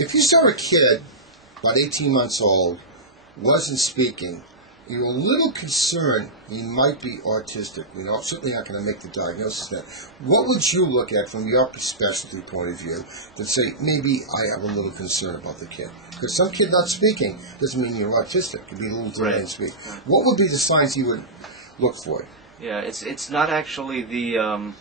If you saw a kid, about 18 months old, wasn't speaking, you're a little concerned he might be autistic. We're certainly not going to make the diagnosis then. What would you look at from your specialty point of view that say, maybe I have a little concern about the kid? Because some kid not speaking doesn't mean you're autistic. It could be a little delayed in speak. What would be the signs you would look for? Yeah, it's not actually the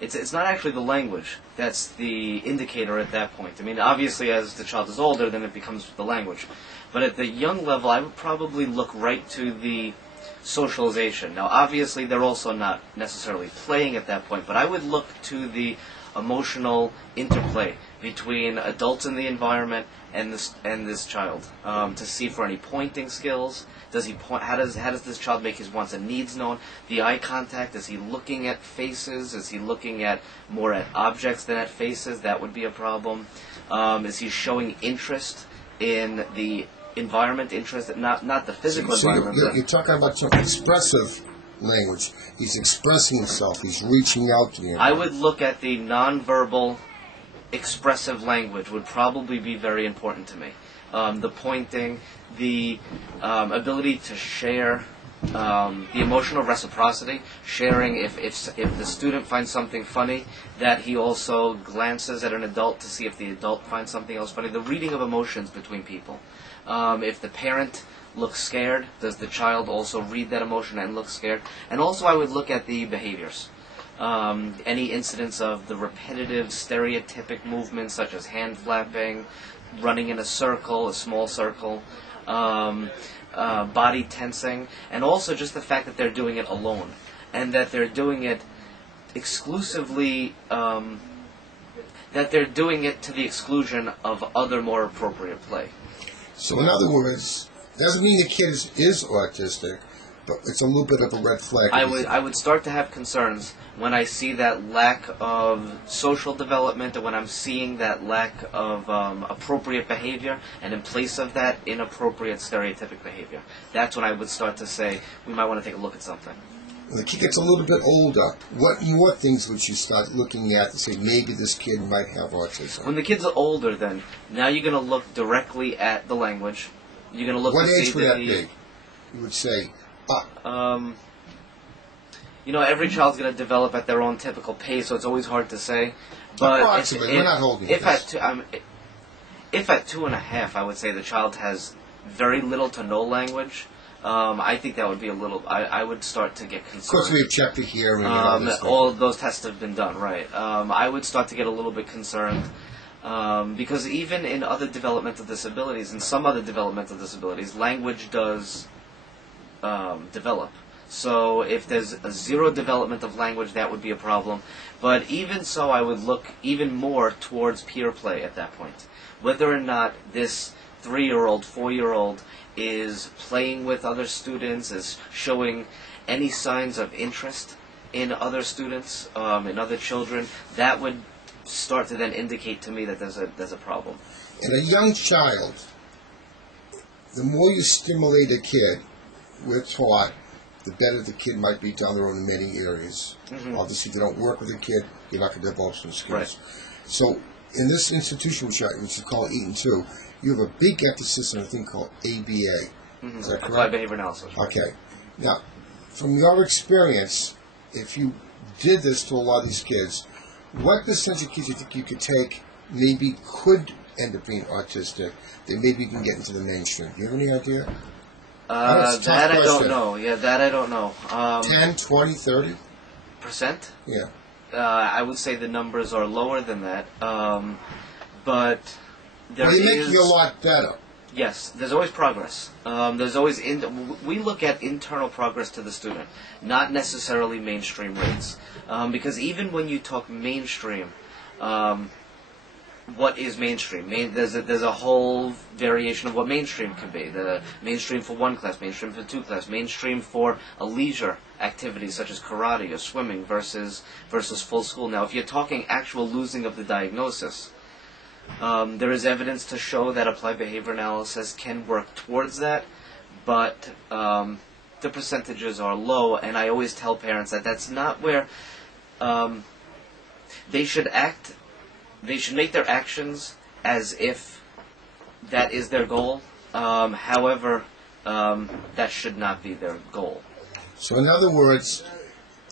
it's not actually the language that's the indicator at that point. I mean, obviously, as the child is older, then it becomes the language. But at the young level, I would probably look right to the socialization. Now, obviously, they're also not necessarily playing at that point, but I would look to the emotional interplay between adults in the environment and this child to see for any pointing skills. Does he point? How does this child make his wants and needs known? The eye contact. Is he looking at faces? Is he looking more at objects than at faces? That would be a problem. Is he showing interest in the environment? Interest, not the physical environment. You're talking about some expressive language. He's expressing himself. He's reaching out to you. I would look at the nonverbal expressive language would probably be very important to me. The pointing, the ability to share, the emotional reciprocity, sharing if the student finds something funny, that he also glances at an adult to see if the adult finds something else funny. The reading of emotions between people. If the parent looks scared, does the child also read that emotion and look scared? And also I would look at the behaviors. Any incidents of the repetitive stereotypic movements such as hand flapping, running in a circle, a small circle, body tensing, and also just the fact that they're doing it alone and that they're doing it exclusively, that they're doing it to the exclusion of other more appropriate play. So in other words, doesn't mean the kid is autistic, but it's a little bit of a red flag. I would start to have concerns when I see that lack of social development, or when I'm seeing that lack of appropriate behavior, and in place of that, inappropriate stereotypic behavior. That's when I would start to say, we might want to take a look at something. When the kid gets a little bit older, what more things would you start looking at to say, maybe this kid might have autism? When the kids are older, then, now you're going to look directly at the language. You're going to look. What age would that be? You would say, every child's going to develop at their own typical pace, so it's always hard to say. But approximately, we're not holding if at 2.5, I would say the child has very little to no language. I think that would be a little. I would start to get concerned. Of course, we've checked the hearing. All of those tests have been done, right? I would start to get a little bit concerned. Because even in other developmental disabilities, in some other developmental disabilities, language does develop. So if there's a zero development of language, that would be a problem. But even so, I would look even more towards peer play at that point. Whether or not this 3-year-old, 4-year-old is playing with other students, is showing any signs of interest in other students, in other children, that would start to then indicate to me that there's a problem. In a young child, the more you stimulate a kid, we're taught, the better the kid might be down the road in many areas. Mm-hmm. Obviously, if you don't work with a kid, you're not going to develop some skills. Right. So, in this institution, which is called Eaton 2, you have a big emphasis on a thing called ABA. Mm-hmm. Is that correct? Applied Behavior Analysis. Right. Okay. Now, from your experience, if you did this to a lot of these kids, what percentage of kids do you think you could take maybe could end up being autistic that maybe you can get into the mainstream? Do you have any idea? That I don't know. Yeah, that I don't know. 10, 20, 30%? Yeah. I would say the numbers are lower than that. But there is... They make you a lot better. Yes, there's always progress. There's always... we look at internal progress to the student, not necessarily mainstream rates. Because even when you talk mainstream, what is mainstream? There's a whole variation of what mainstream can be. The mainstream for one class, mainstream for two class, mainstream for a leisure activity such as karate or swimming versus full school. Now, if you're talking actual losing of the diagnosis, there is evidence to show that applied behavior analysis can work towards that, but the percentages are low, and I always tell parents that that's not where they should act. They should make their actions as if that is their goal. However, that should not be their goal. So in other words,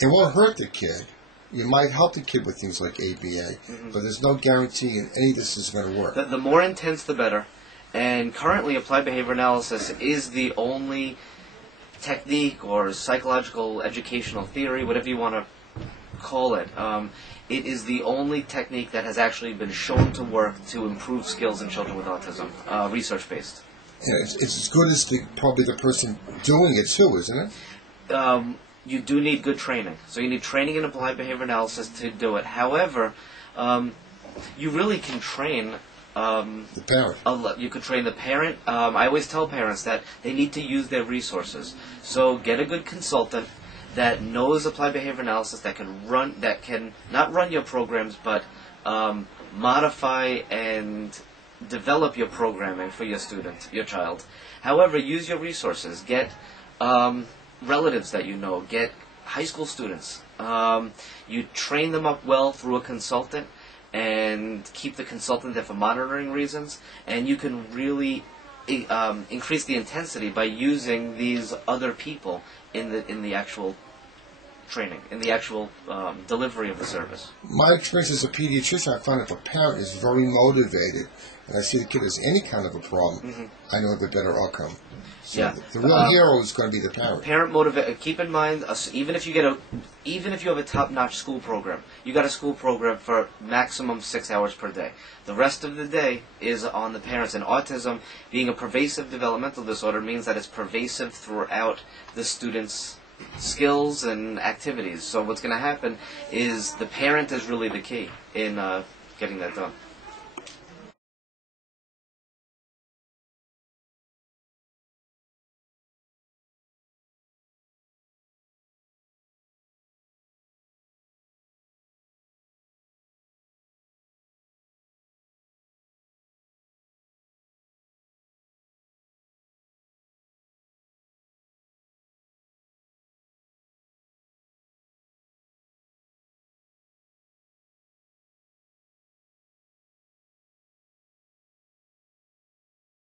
it won't hurt the kid. You might help the kid with things like ABA, but there's no guarantee in any of this is going to work. The more intense, the better. And currently, applied behavior analysis is the only technique or psychological educational theory, whatever you want to call it. It is the only technique that has actually been shown to work to improve skills in children with autism, research-based. Yeah, it's as good as probably the person doing it too, isn't it? You do need good training. So you need training in applied behavior analysis to do it. However, you really can train the parent. You could train the parent. I always tell parents that they need to use their resources. So get a good consultant that knows applied behavior analysis, that can not run your programs, but modify and develop your programming for your student, your child. However, use your resources. Get relatives that you know. Get high school students. You train them up well through a consultant, and keep the consultant there for monitoring reasons. And you can really increase the intensity by using these other people in the actual training, in the actual delivery of the service. My experience as a pediatrician, I find if a parent is very motivated, and I see the kid has any kind of a problem, I know the better outcome. So Yeah. the real hero is going to be the parent. Parent motivate. Keep in mind, even if you have a top-notch school program, you got a school program for maximum 6 hours per day. The rest of the day is on the parents. And autism, being a pervasive developmental disorder, means that it's pervasive throughout the student's skills and activities. So what's going to happen is the parent is really the key in getting that done.